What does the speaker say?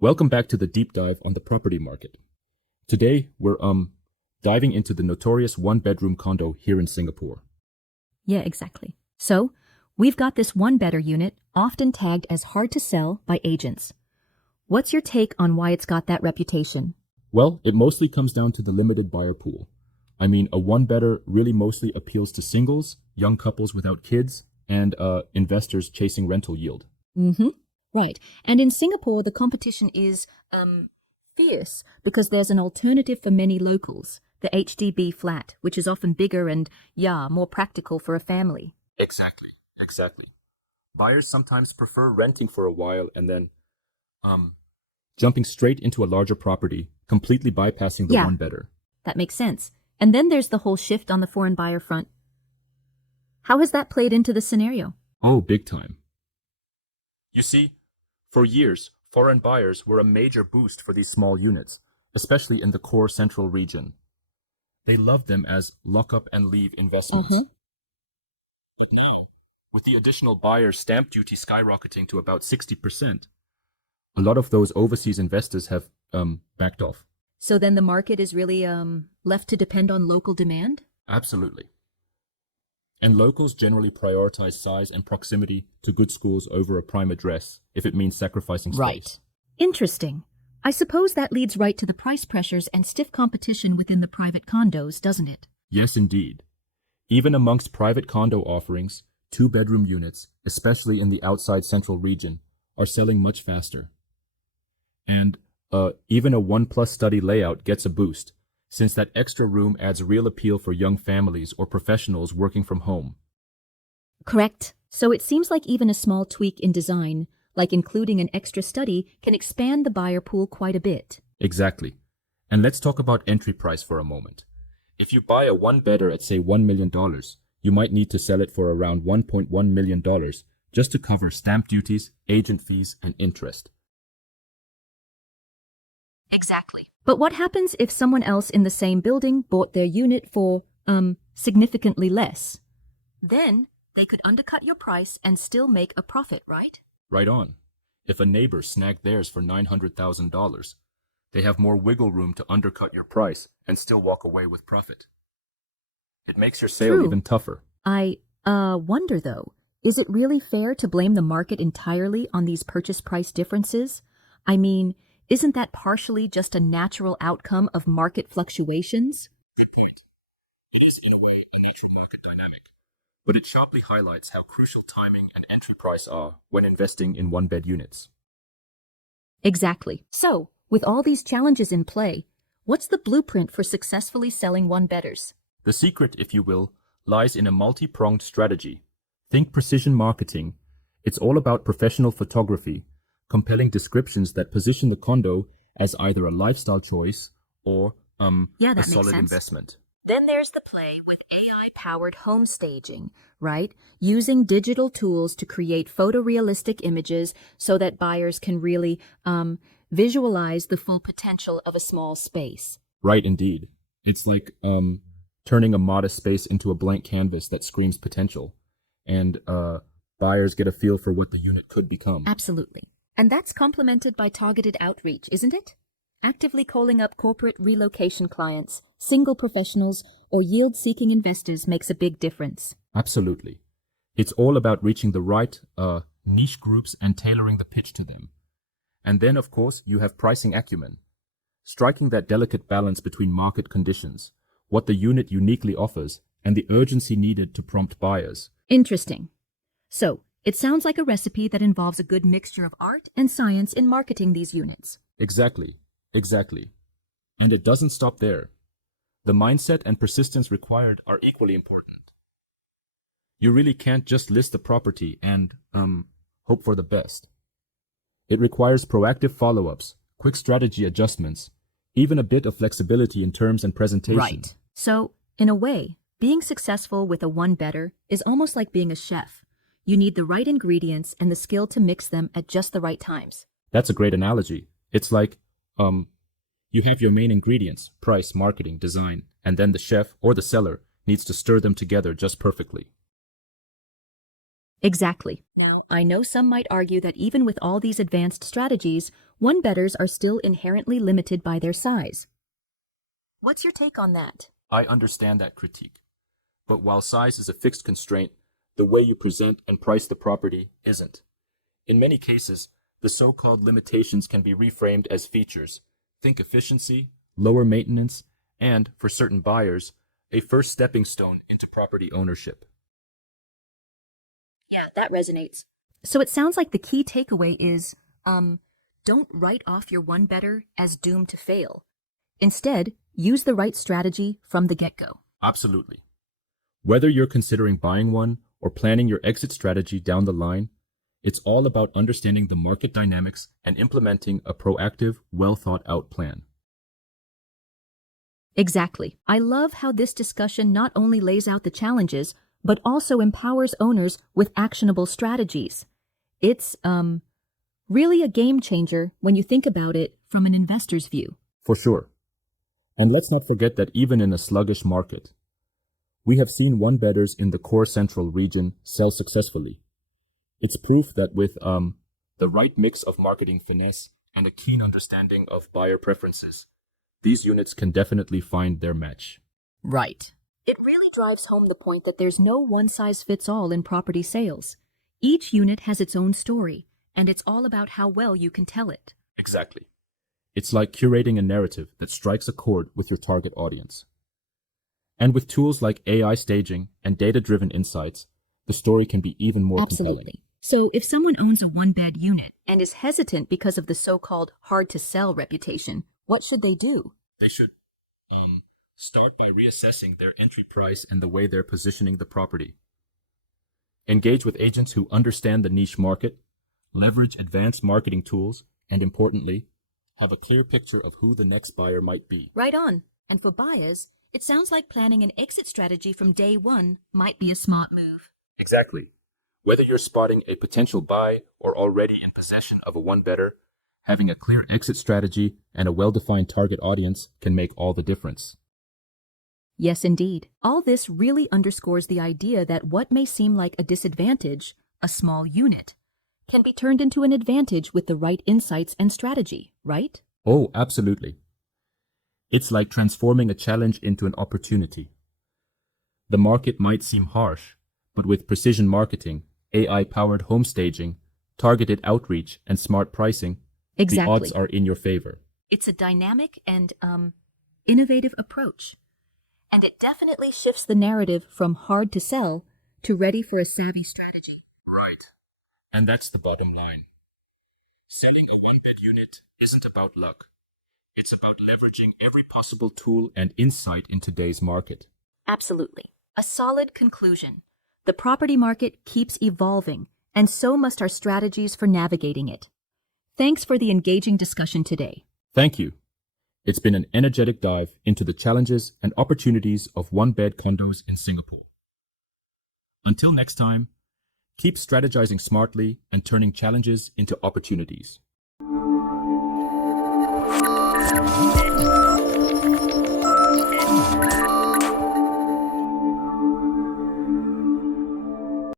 Welcome back to the deep dive on the property market. Today, we're diving into the notorious one-bedroom condo here in Singapore. Yeah, exactly. So, we've got this one-bedder unit, often tagged as hard to sell by agents. What's your take on why it's got that reputation? Well, it mostly comes down to the limited buyer pool. I mean, a one-bedder really mostly appeals to singles, young couples without kids, and investors chasing rental yield. Mm-hmm. Right. And in Singapore, the competition is fierce because there's an alternative for many locals, the HDB flat, which is often bigger and, more practical for a family. Exactly. Buyers sometimes prefer renting for a while and then jumping straight into a larger property, completely bypassing the Yeah. one-bedder. That makes sense. And then there's the whole shift on the foreign buyer front. How has that played into the scenario? Oh, big time. You see, for years, foreign buyers were a major boost for these small units, especially in the core central region. They loved them as lock-up and leave investments. But now, with the additional buyer stamp duty skyrocketing to about 60%, a lot of those overseas investors have backed off. So then the market is really left to depend on local demand? Absolutely. And locals generally prioritize size and proximity to good schools over a prime address if it means sacrificing space. Right. Interesting. I suppose that leads right to the price pressures and stiff competition within the private condos, doesn't it? Yes, indeed. Even amongst private condo offerings, two-bedroom units, especially in the outside central region, are selling much faster. And even a 1+ study layout gets a boost, since that extra room adds real appeal for young families or professionals working from home. Correct. So it seems like even a small tweak in design, like including an extra study, can expand the buyer pool quite a bit. Exactly. And let's talk about entry price for a moment. If you buy a one-bedder at, say, $1 million, you might need to sell it for around $1.1 million just to cover stamp duties, agent fees, and interest. Exactly. But what happens if someone else in the same building bought their unit for, significantly less? Then they could undercut your price and still make a profit, right? Right on. If a neighbor snagged theirs for $900,000, they have more wiggle room to undercut your price and still walk away with profit. It makes your sale True. even tougher. I wonder though, is it really fair to blame the market entirely on these purchase price differences? I mean, isn't that partially just a natural outcome of market fluctuations? Good point. It is, in a way, a natural market dynamic, but it sharply highlights how crucial timing and entry price are when investing in one-bed units. Exactly. So, with all these challenges in play, what's the blueprint for successfully selling one-bedders? The secret, if you will, lies in a multi-pronged strategy. Think precision marketing. It's all about professional photography, compelling descriptions that position the condo as either a lifestyle choice or That a makes solid sense. investment. Then there's the play with AI-powered home staging, right? Using digital tools to create photorealistic images so that buyers can really visualize the full potential of a small space. Right, indeed. It's like turning a modest space into a blank canvas that screams potential, and buyers get a feel for what the unit could become. Absolutely. And that's complemented by targeted outreach, isn't it? Actively calling up corporate relocation clients, single professionals, or yield-seeking investors makes a big difference. Absolutely. It's all about reaching the right niche groups and tailoring the pitch to them. And then, of course, you have pricing acumen, striking that delicate balance between market conditions, what the unit uniquely offers, and the urgency needed to prompt buyers. Interesting. So, it sounds like a recipe that involves a good mixture of art and science in marketing these units. Exactly. And it doesn't stop there. The mindset and persistence required are equally important. You really can't just list the property and hope for the best. It requires proactive follow-ups, quick strategy adjustments, even a bit of flexibility in terms and presentation. Right. So, in a way, being successful with a one-bedder is almost like being a chef. You need the right ingredients and the skill to mix them at just the right times. That's a great analogy. It's like, you have your main ingredients, price, marketing, design, and then the chef or the seller needs to stir them together just perfectly. Exactly. Now, I know some might argue that even with all these advanced strategies, one-bedders are still inherently limited by their size. What's your take on that? I understand that critique. But while size is a fixed constraint, the way you present and price the property isn't. In many cases, the so-called limitations can be reframed as features. Think efficiency, lower maintenance, and, for certain buyers, a first stepping stone into property ownership. Yeah, that resonates. So it sounds like the key takeaway is, don't write off your one-bedder as doomed to fail. Instead, use the right strategy from the get-go. Absolutely. Whether you're considering buying one or planning your exit strategy down the line, it's all about understanding the market dynamics and implementing a proactive, well-thought-out plan. Exactly. I love how this discussion not only lays out the challenges, but also empowers owners with actionable strategies. It's, really a game changer when you think about it from an investor's view. For sure. And let's not forget that even in a sluggish market, we have seen one-bedders in the core central region sell successfully. It's proof that with the right mix of marketing finesse and a keen understanding of buyer preferences, these units can definitely find their match. Right. It really drives home the point that there's no one-size-fits-all in property sales. Each unit has its own story, and it's all about how well you can tell it. Exactly. It's like curating a narrative that strikes a chord with your target audience. And with tools like AI staging and data-driven insights, the story can be even more compelling. Absolutely. So if someone owns a one-bed unit and is hesitant because of the so-called hard-to-sell reputation, what should they do? They should start by reassessing their entry price and the way they're positioning the property. Engage with agents who understand the niche market, leverage advanced marketing tools, and importantly, have a clear picture of who the next buyer might be. Right on. And for buyers, it sounds like planning an exit strategy from day one might be a smart move. Exactly. Whether you're spotting a potential buy or already in possession of a one-bedder, having a clear exit strategy and a well-defined target audience can make all the difference. Yes, indeed. All this really underscores the idea that what may seem like a disadvantage, a small unit, can be turned into an advantage with the right insights and strategy, right? Oh, absolutely. It's like transforming a challenge into an opportunity. The market might seem harsh, but with precision marketing, AI-powered home staging, targeted outreach, and smart pricing, the odds are in your favor. It's a dynamic and, innovative approach. And it definitely shifts the narrative from hard to sell to ready for a savvy strategy. Right. And that's the bottom line. Selling a one-bed unit isn't about luck. It's about leveraging every possible tool and insight in today's market. Absolutely. A solid conclusion. The property market keeps evolving, and so must our strategies for navigating it. Thanks for the engaging discussion today. Thank you. It's been an energetic dive into the challenges and opportunities of one-bed condos in Singapore. Until next time, keep strategizing smartly and turning challenges into opportunities.